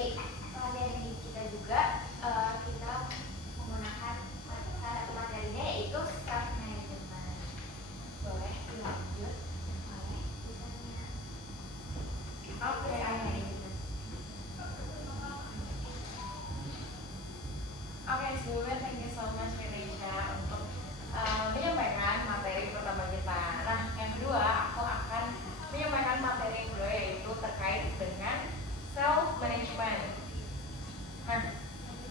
dari materi kita juga kita menggunakan materinya yaitu self management. Boleh dilanjut oleh desainnya. Oke. Oke, sebelumnya thank you so much Felicia untuk menyampaikan materi pertama kita. Nah, yang kedua aku akan menyampaikan materi yang kedua yaitu terkait dengan self management. Nah,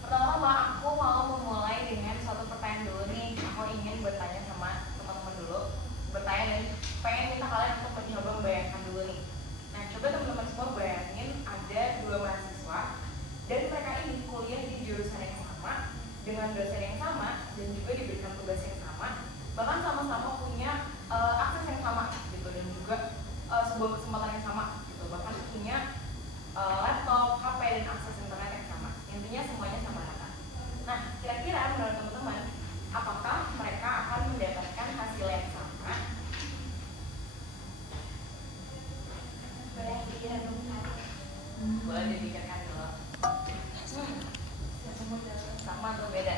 pertama-tama aku mau memulai dengan suatu pertanyaan dulu nih. Aku ingin bertanya sama teman-teman dulu, bertanya dan pengen minta kalian untuk mencoba membayangkan dulu nih. Nah, coba teman-teman semua bayangin ada 2 mahasiswa dan mereka ini kuliah di jurusan yang sama dengan dosen yang sama dan juga diberikan tugas yang sama, bahkan sama-sama punya akses yang sama gitu dan juga sebuah kesempatan yang sama gitu, bahkan punya laptop, HP dan akses internet yang sama. Intinya semuanya sama rata. Nah, kira-kira menurut teman-teman, apakah mereka akan mendapatkan hasil yang sama? Boleh direnungkan. Boleh dipikirkan dulu. Sama atau beda?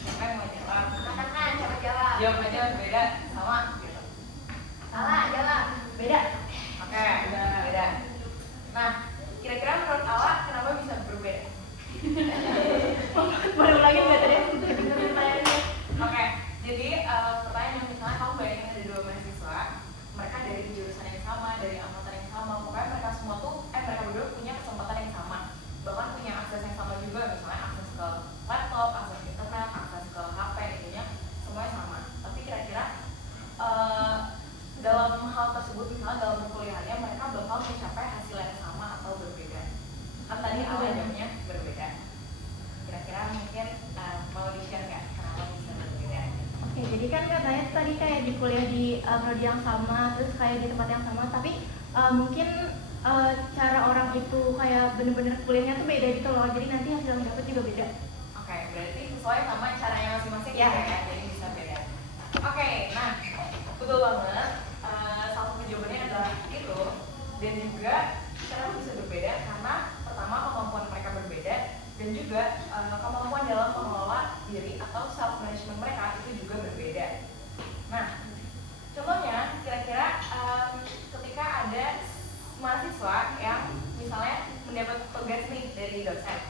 Siapa yang mau jawab? Katakan, coba jawab. Jawab aja beda, sama gitu. Salah, jawab. Beda. Oke, beda. Nah, kira-kira menurut Ala kenapa bisa berbeda? Boleh ulangin nggak tadi? Pertanyaannya. Oke, jadi pertanyaan misalnya kamu bayangin ada 2 mahasiswa, mereka dari jurusan yang sama, dari angkatan yang sama, pokoknya mereka semua tuh, mereka berdua punya kesempatan yang sama, bahkan punya akses yang sama juga, misalnya akses ke laptop, akses ke internet, akses ke HP, intinya semuanya sama. Tapi kira-kira dalam hal tersebut, misalnya dalam perkuliahannya, mereka bakal mencapai hasil yang sama atau berbeda. Kan tadi awal jawabnya berbeda. Kira-kira mungkin mau di-share nggak kenapa bisa berbeda? Oke, jadi kan katanya tadi kayak di kuliah di prodi yang sama, terus kayak di tempat yang sama, tapi mungkin cara orang itu kayak bener-bener kuliahnya tuh beda gitu loh, jadi nanti hasil yang dapat juga beda. Oke, berarti sesuai sama caranya masing-masing Ya. ya, jadi bisa beda. Oke, nah betul banget. Salah satu jawabannya adalah itu, dan juga kenapa bisa berbeda karena pertama kemampuan mereka berbeda dan juga kemampuan dalam mengelola diri atau self management mereka itu juga berbeda. Nah, contohnya kira-kira ketika ada mahasiswa yang misalnya mendapat tugas nih dari dosen,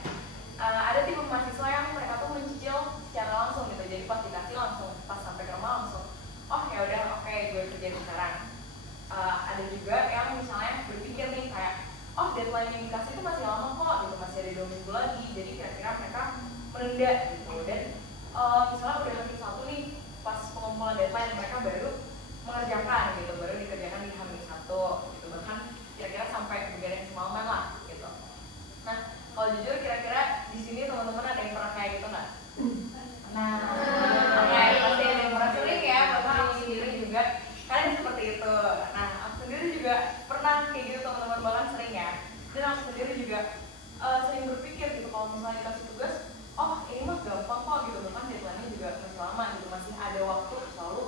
ada tim mahasiswa yang mereka tuh mencicil secara langsung gitu, jadi pas dikasih langsung, pas sampai ke rumah langsung, oh ya udah oke, gue kerjain sekarang. Ada juga yang misalnya berpikir nih kayak, oh deadline yang dikasih itu masih lama kok gitu, masih ada 2 minggu lagi, jadi kira-kira mereka menunda gitu. Dan misalnya udah hampir 1 nih, pas pengumpulan deadline mereka baru mengerjakan gitu, baru dikerjakan di H-1 gitu, bahkan kira-kira sampai begadang semalaman lah gitu. Nah, kalau jujur kira-kira di sini teman-teman ada yang pernah kayak gitu nggak? Nah, Oke, pasti ada yang pernah sering ya, bahkan aku sendiri juga kalian seperti itu. Nah, aku sendiri juga pernah kayak gitu teman-teman, bahkan sering ya. Dan aku sendiri juga sering berpikir gitu, kalau misalnya dikasih tugas, oh ini mah gampang kok gitu, bahkan deadline-nya juga masih lama gitu, masih ada waktu, selalu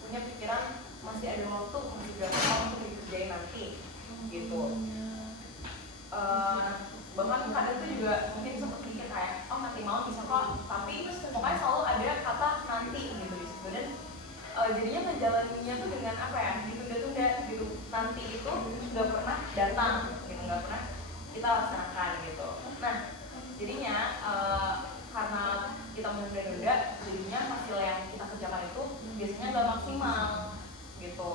punya pikiran masih ada waktu, masih gampang untuk dikerjain nanti gitu. Bahkan kadang itu juga mungkin sempat mikir kayak, oh nanti malam bisa kok, tapi terus pokoknya selalu ada kata nanti gitu di situ, dan jadinya ngejalaninnya tuh dengan apa ya, ditunda-tunda gitu, nanti itu nggak pernah datang gitu, nggak pernah kita laksanakan gitu. Nah, jadinya karena kita menunda-nunda, jadinya hasil yang kita kerjakan itu biasanya nggak maksimal gitu.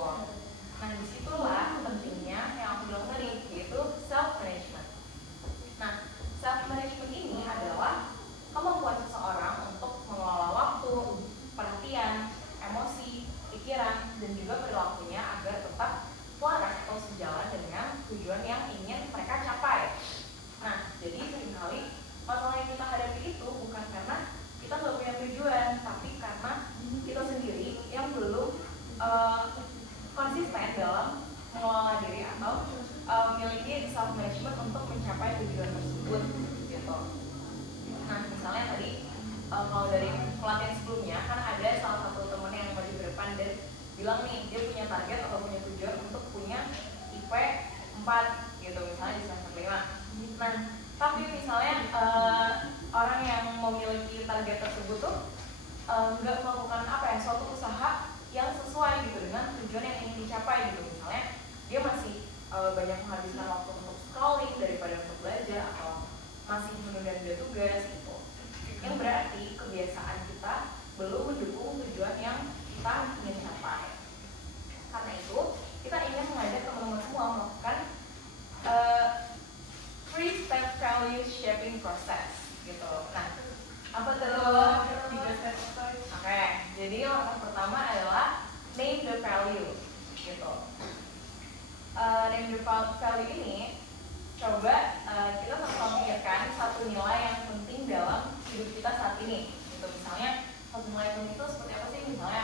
Nah, disitulah pentingnya yang aku bilang tadi, yaitu self management. Nah, self management ini adalah kemampuan seseorang untuk mengelola waktu, perhatian, emosi, pikiran, dan juga perilakunya agar tetap selaras atau sejalan dengan tujuan yang ingin mereka capai. Nah, jadi seringkali masalah yang kita hadapi itu bukan karena kita nggak punya tujuan, tapi karena kita sendiri yang belum konsisten dalam mengelola diri atau memiliki self management untuk mencapai tujuan tersebut gitu. Nah, misalnya tadi kalau dari pelatihan sebelumnya kan ada salah satu teman yang maju ke depan dan bilang nih dia punya target atau punya tujuan untuk punya IP 4 gitu, misalnya di Nah, tapi misalnya orang yang memiliki target tersebut tuh nggak melakukan suatu usaha yang sesuai gitu dengan tujuan yang ingin dicapai gitu. Misalnya dia masih banyak menghabiskan waktu untuk scrolling daripada untuk belajar, atau masih menunda-nunda tugas gitu. Yang berarti kebiasaan kita belum mendukung tujuan yang kita ingin capai. Karena itu kita ingin mengajak teman-teman semua melakukan 3-step value shaping process gitu. Nah, apa tuh? Oke, jadi langkah pertama adalah name the value gitu. Name the value ini coba kita memikirkan satu nilai yang penting dalam hidup kita saat ini gitu. Misalnya satu nilai penting itu seperti apa sih? Misalnya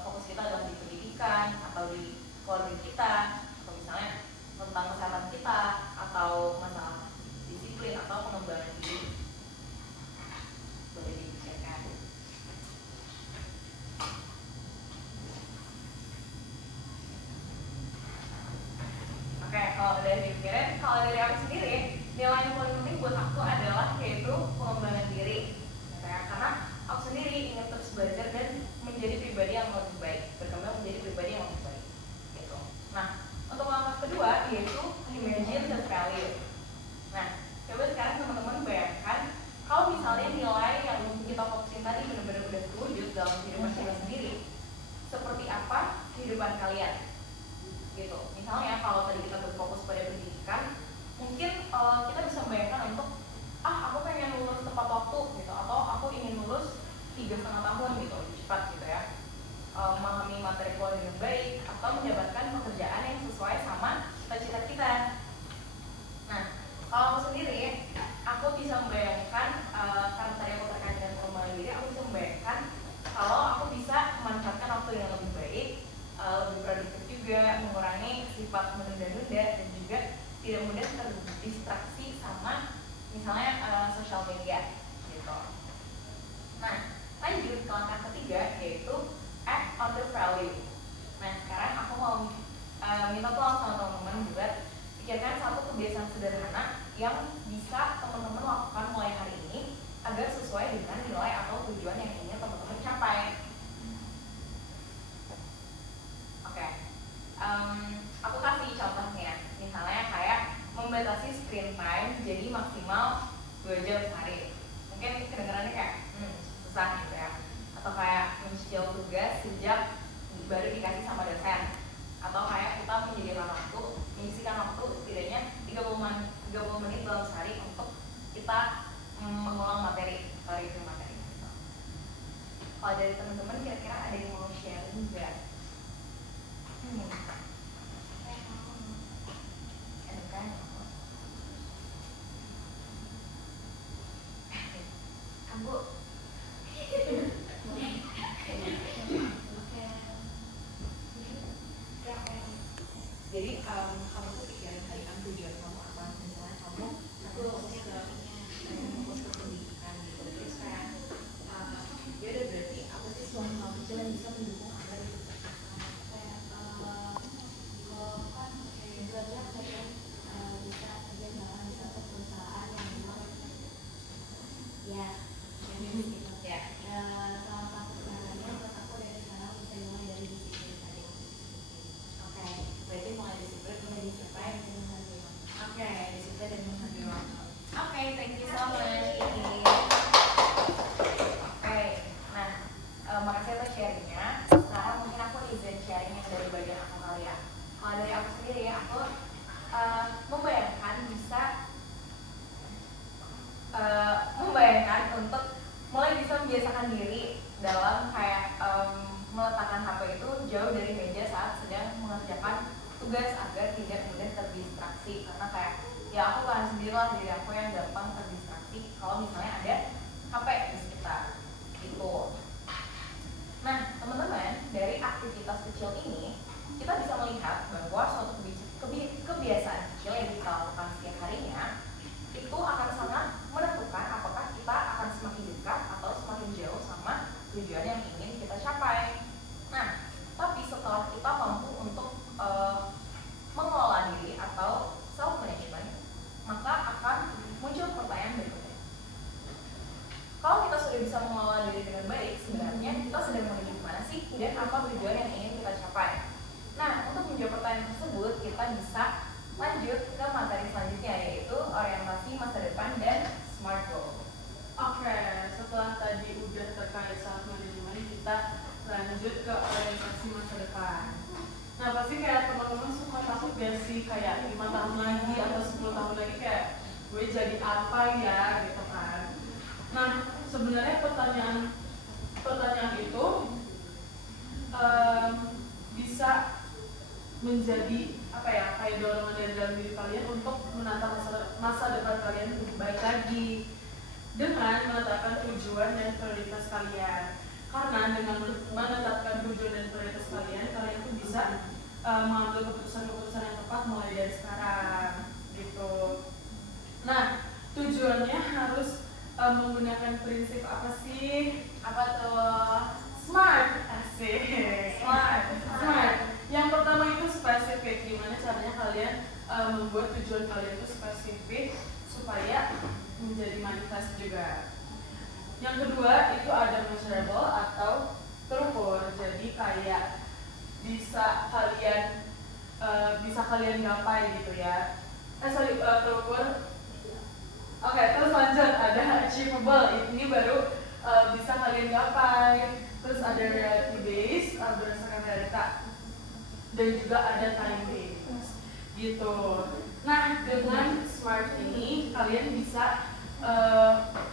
fokus kita adalah di pendidikan atau di keluarga kita, atau misalnya tentang kesehatan kita, atau masalah disiplin atau pengembangan diri. Boleh dipikirkan. Oke, kalau dari dipikirin, kalau dari aku sendiri, nilai yang paling penting buat aku adalah yaitu pengembangan diri. Karena aku sendiri ingin terus belajar dan menjadi pribadi yang lebih baik, berkembang menjadi pribadi yang lebih baik. Gitu. Nah, untuk langkah kedua yaitu imagine the value. Nah, coba sekarang teman-teman bayangkan kalau misalnya nilai yang kita fokusin tadi benar-benar udah terwujud dalam kehidupan kita sendiri, seperti apa kehidupan kalian? Gitu. Misalnya kalau tadi kita berfokus pada pendidikan, mungkin kita bisa membayangkan untuk aku pengen lulus tepat waktu gitu, atau aku ingin lulus 3,5 tahun gitu, lebih cepat gitu ya, memahami materi kuliah dengan baik, atau mendapatkan pekerjaan yang sesuai sama cita-cita kita. Nah, kalau aku sendiri, aku bisa membayangkan karena tadi aku terkait dengan pengembangan diri, aku bisa membayangkan kalau aku bisa memanfaatkan waktu yang lebih baik, lebih produktif juga, mengurangi sifat menunda-nunda, dan juga tidak mudah terdistraksi sama misalnya sosial media gitu. Nah, lanjut ke langkah ketiga yaitu act on the value. Nah, sekarang aku mau minta tolong sama teman-teman buat pikirkan satu kebiasaan sederhana yang bisa teman-teman lakukan mulai hari ini agar sesuai dengan nilai atau tujuan yang ingin teman-teman capai. Oke. Aku kasih contohnya, misalnya kayak membatasi screen time jadi maksimal 2 jam sehari. Mungkin kedengarannya kayak susah gitu ya, atau kayak mencicil tugas sejak baru dikasih sama dosen, atau kayak kita menyisikan waktu setidaknya 30 menit dalam sehari untuk kita mengulang materi atau review materi gitu. Kalau dari teman-teman kira-kira ada yang mau sharing nggak? Bu. Jadi kamu tuh pikirin tadi kan tujuan kamu apa? Misalnya kamu fokus ke pendidikan gitu, terus kayak ya udah berarti apa sih suatu hal kecil yang bisa mendukung agar itu kayak kalau kan misalnya saya bisa kerja sama di satu perusahaan yang memang ya gitu. Ya. Salah satu caranya buat aku dari sekarang bisa mulai dari disiplin tadi. Oke, berarti mulai disiplin mulai dicapai dan menghargai. Oke, disiplin dan menghargai waktu. Oke, thank you so much. Oke, nah makasih atas sharingnya. Sekarang mungkin aku izin sharing yang dari bagian aku kali ya. Kalau dari aku sendiri, aku membayangkan bisa untuk mulai bisa membiasakan diri dalam kayak meletakkan HP itu jauh dari meja saat sedang mengerjakan tugas agar tidak mudah terdistraksi. Karena kayak ya aku paham sendirilah diri aku yang gampang terdistraksi kalau misalnya ada HP di sekitar itu. Nah, teman-teman, dari aktivitas kecil ini kita bisa melihat bahwa suatu kebiasaan kecil yang kita lakukan setiap harinya itu akan sangat menentukan apakah kita akan semakin dekat atau semakin jauh sama tujuan yang ingin kita capai. Nah, tapi setelah kita mampu untuk mengelola diri atau self management, maka akan jadi apa ya gitu kan. Nah sebenarnya pertanyaan itu bisa menjadi apa ya, kayak dorongan dari dalam diri kalian untuk menata masa depan kalian lebih baik lagi dengan menetapkan tujuan dan prioritas kalian. Karena dengan menetapkan tujuan dan prioritas kalian tuh bisa mengambil keputusan-keputusan yang tepat mulai dari sekarang gitu. Nah tujuannya harus menggunakan prinsip apa sih? Apa tuh? Smart, asik. Smart. Yang pertama itu spesifik. Gimana caranya kalian membuat tujuan kalian itu spesifik supaya menjadi manifest juga. Yang kedua itu ada measurable atau terukur. Jadi kayak bisa kalian gapai gitu ya. Terukur. Oke, terus lanjut ada achievable. Ini baru bisa kalian gapai. Terus ada reality based, berdasarkan realita. Dan juga ada time based gitu. Nah dengan smart ini kalian bisa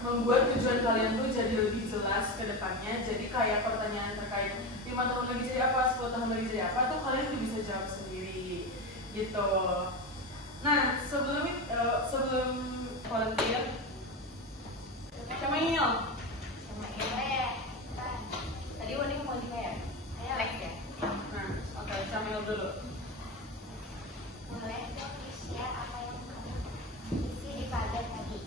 membuat tujuan kalian tuh jadi lebih jelas ke depannya. Jadi kayak pertanyaan terkait 5 tahun lagi jadi apa, 10 tahun lagi jadi apa tuh kalian tuh bisa jawab sendiri gitu. Nah sebelum volunteer Camille. Tadi Wani mau juga ya? Ayo like ya. Nah, oke, Camille dulu. Boleh dong share apa yang kamu isi di padat tadi.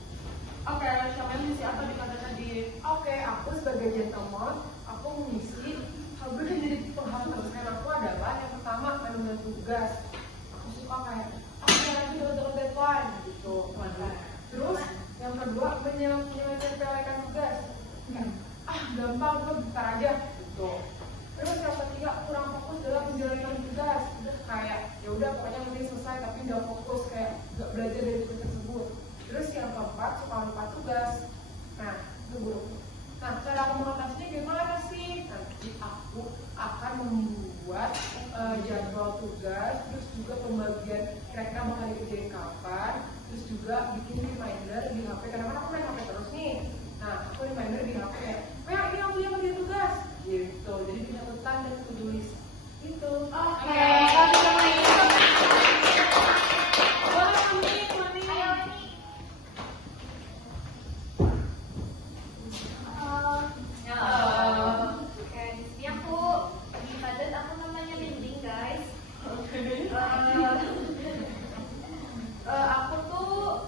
Oke, Camille mengisi apa di kata tadi? Oke, aku sebagai gentleman, aku mengisi hal yang jadi penghapusan aku adalah yang pertama manajemen tugas. Aku suka kayak aku lagi dapat deadline gitu. Terus yang kedua menyelesaikan tugas. Gampang gue bentar aja gitu. Terus yang ketiga kurang fokus dalam menjalankan tugas. Udah kayak ya udah pokoknya nanti selesai tapi nggak fokus, kayak nggak belajar dari tugas tersebut. Terus yang keempat suka lupa tugas. Nah itu buruk. Nah cara aku mengatasinya gimana sih? Nanti aku akan membuat jadwal tugas, terus juga pembagian kira-kira bakal dikerjain kapan, terus juga bikin reminder di HP karena kan aku main HP terus nih. Nah aku reminder di HP ya, ini aku yang ngerjain tugas gitu. Jadi punya catatan dan to-do list gitu. Oke. Ayo nih. Oke, ini aku di padat aku namanya Linding guys. Aku tuh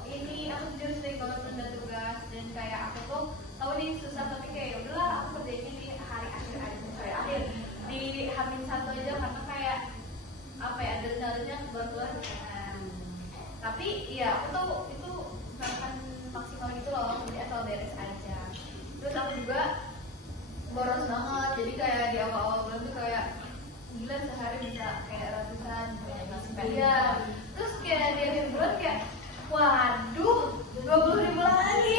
aku jujur sering banget tunda tugas dan kayak aku tuh tahu nih susah tapi kayak udahlah aku kerjainnya di hari akhir di Hamin 1 aja karena kayak apa ya adrenalnya keluar gitu kan. Tapi iya aku tuh itu nggak akan maksimal gitu loh, jadi asal beres aja. Terus aku juga boros banget, jadi kayak di awal-awal bulan tuh kayak gila sehari bisa kayak ratusan iya. Terus kayak di akhir bulan kayak waduh 20.000 lagi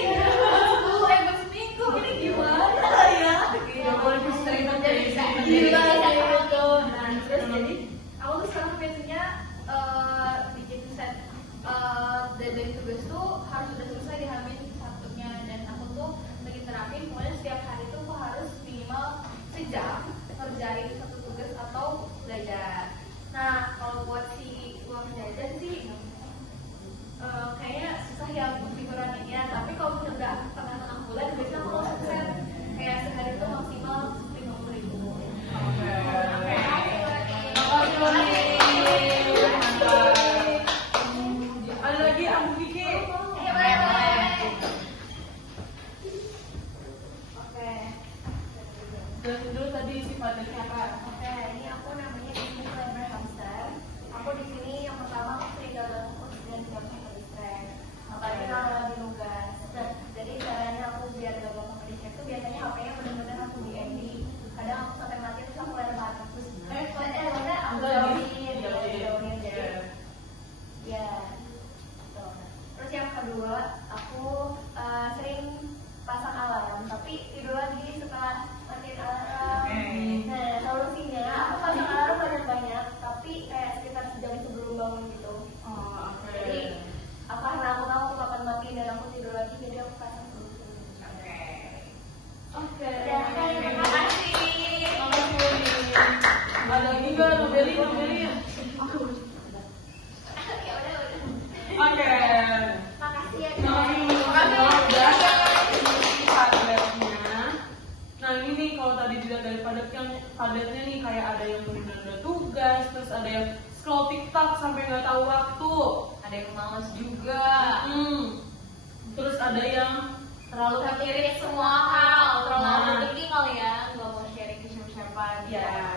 berseminggu ini gimana ya gitu. Jadi gila gitu. Nah terus jadi aku tuh sekarang biasanya bikin set deadline tugas tuh harus sudah selesai di Hamin satunya, dan aku tuh lagi terapin pokoknya setiap hari tuh aku harus minimal sejam ngerjain satu tugas atau belajar. Nah kalau buat si uang jajan sih kayaknya susah ya untuk dikuranginnya, tapi kalau udah tengah-tengah bulan biasanya aku sukses kayak sehari itu maksimal 50.000. Ada lagi Abu Kiki. Oke. Dan dulu tadi sifatnya apa? Oke, ini aku namanya Ibu Clever Hamster. Aku di sini yang pertama aku sering gagal fokus dan gampang stres. Makanya kalau lagi nugas. Jadi caranya aku biar gak gampang distract tuh biasanya HP-nya benar-benar aku di MD. Kadang aku sampai mati terus aku lempar terus. Soalnya aku jauhin jadi ya. Gitu. Terus yang kedua aku sering pasang alarm tapi tidur lagi setelah matiin alarm. Nah solusinya aku pasang alarm banyak-banyak tapi kayak sekitar sejam sebelum bangun gitu. Jadi karena aku tahu aku kapan matiin dan padatnya nih, kayak ada yang menunda tugas, terus ada yang scroll TikTok sampai nggak tahu waktu. Ada yang males juga. Terus ada yang Terlalu mikirin semua hal, terlalu Nah. overthinking kali ya, nggak mau sharing ke siapa-siapa. gitu. ya.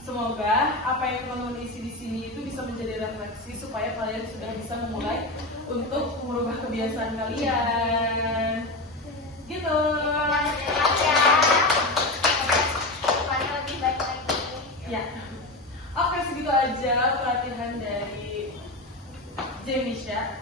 Semoga apa yang teman-teman isi di sini itu bisa menjadi refleksi supaya kalian sudah bisa memulai untuk merubah kebiasaan kalian. Gitu. Supaya lebih baik lagi. Ya. Oke, segitu aja pelatihan dari Jemisha.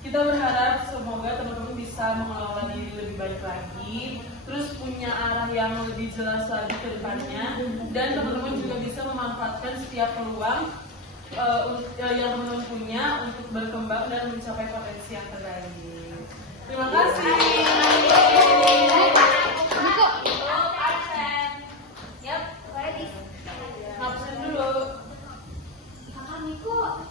Kita berharap semoga teman-teman bisa mengelola diri lebih baik lagi, terus punya arah yang lebih jelas lagi ke depannya, dan teman-teman juga bisa memanfaatkan setiap peluang yang teman-teman punya untuk berkembang dan mencapai potensi yang terbaik. Terima kasih. Yap, ready. Absen dulu. Kakak Miko.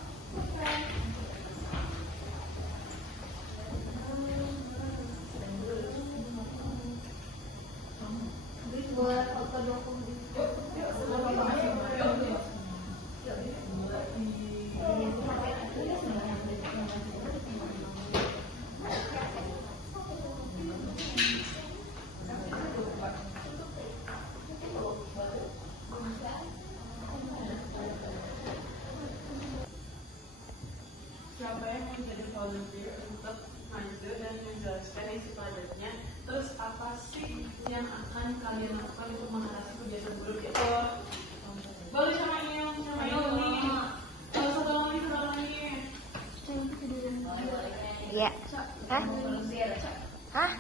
Buat foto dokumen. Siapa yang mau jadi volunteer untuk maju dan menjelaskan isi padatnya? Terus apa sih yang akan kalian lakukan untuk mengatasi kebiasaan buruk itu? Boleh sama Inyong, sama Yoni. Satu lagi. Iya. Hah? Hah?